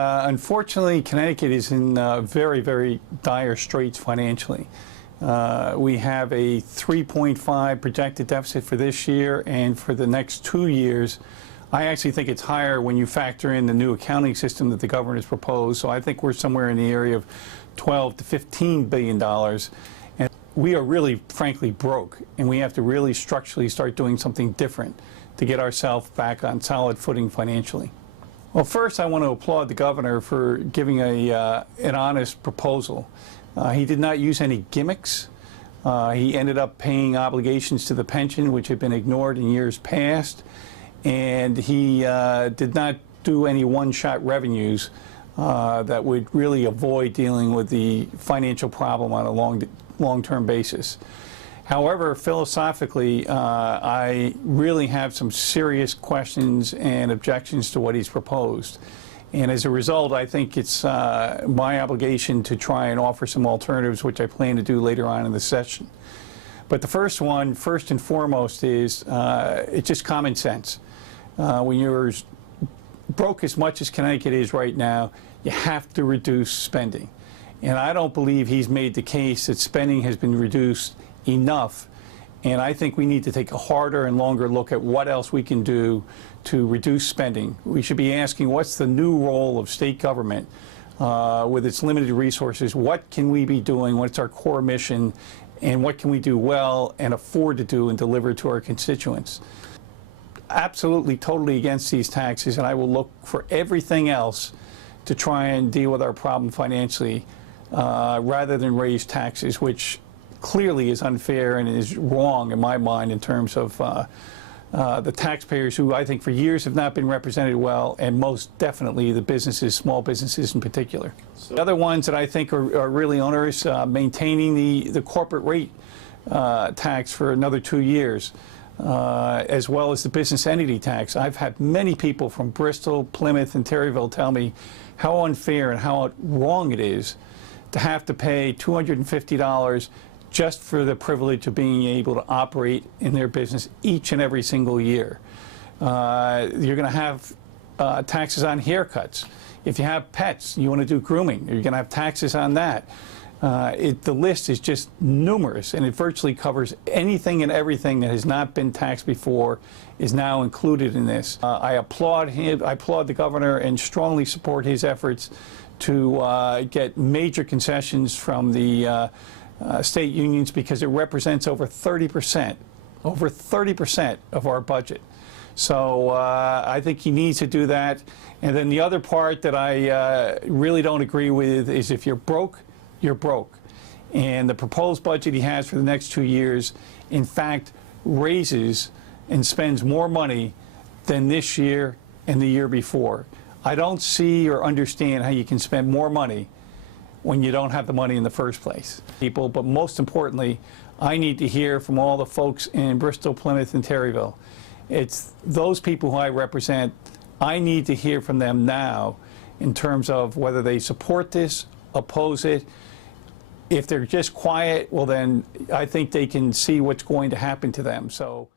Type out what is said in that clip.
Unfortunately, Connecticut is in very, very dire straits financially. We have a 3.5 projected deficit for this year, and for the next 2 years, I actually think it's higher when you factor in the new accounting system that the governor has proposed. So I think we're somewhere in the area of $12 to $15 billion. And we are really, frankly, broke, and we have to really structurally start doing something different to get ourselves back on solid footing financially. Well, first, I want to applaud the governor for giving an honest proposal. He did not use any gimmicks. He ended up paying obligations to the pension, which had been ignored in years past, and he did not do any one-shot revenues that would really avoid dealing with the financial problem on a long-term basis. However, philosophically, I really have some serious questions and objections to what he's proposed. And as a result, I think it's my obligation to try and offer some alternatives, which I plan to do later on in the session. But the first one, first and foremost, is it's just common sense. When you're broke as much as Connecticut is right now, you have to reduce spending. And I don't believe he's made the case that spending has been reduced enough, and I think we need to take a harder and longer look at what else we can do to reduce spending. We should be asking, what's the new role of state government with its limited resources? What can we be doing? What's our core mission? And what can we do well and afford to do and deliver to our constituents? Absolutely, totally against these taxes, and I will look for everything else to try and deal with our problem financially rather than raise taxes, which clearly is unfair and is wrong in my mind in terms of the taxpayers, who I think for years have not been represented well, and most definitely the businesses, small businesses in particular. So the other ones that I think are really onerous, maintaining the corporate rate tax for another 2 years, as well as the business entity tax. I've had many people from Bristol, Plymouth, and Terryville tell me how unfair and how wrong it is to have to pay $250 just for the privilege of being able to operate in their business each and every single year. You're going to have taxes on haircuts. If you have pets, you want to do grooming, you're going to have taxes on that. The list is just numerous, and it virtually covers anything and everything that has not been taxed before is now included in this. I applaud him, I applaud the governor, and strongly support his efforts to get major concessions from the state unions, because it represents over 30% of our budget. So I think he needs to do that. And then the other part that I really don't agree with is, if you're broke, you're broke. And the proposed budget he has for the next 2 years, in fact, raises and spends more money than this year and the year before. I don't see or understand how you can spend more money when you don't have the money in the first place. People, but most importantly, I need to hear from all the folks in Bristol, Plymouth, and Terryville. It's those people who I represent. I need to hear from them now in terms of whether they support this, oppose it. If they're just quiet, well then I think they can see what's going to happen to them. So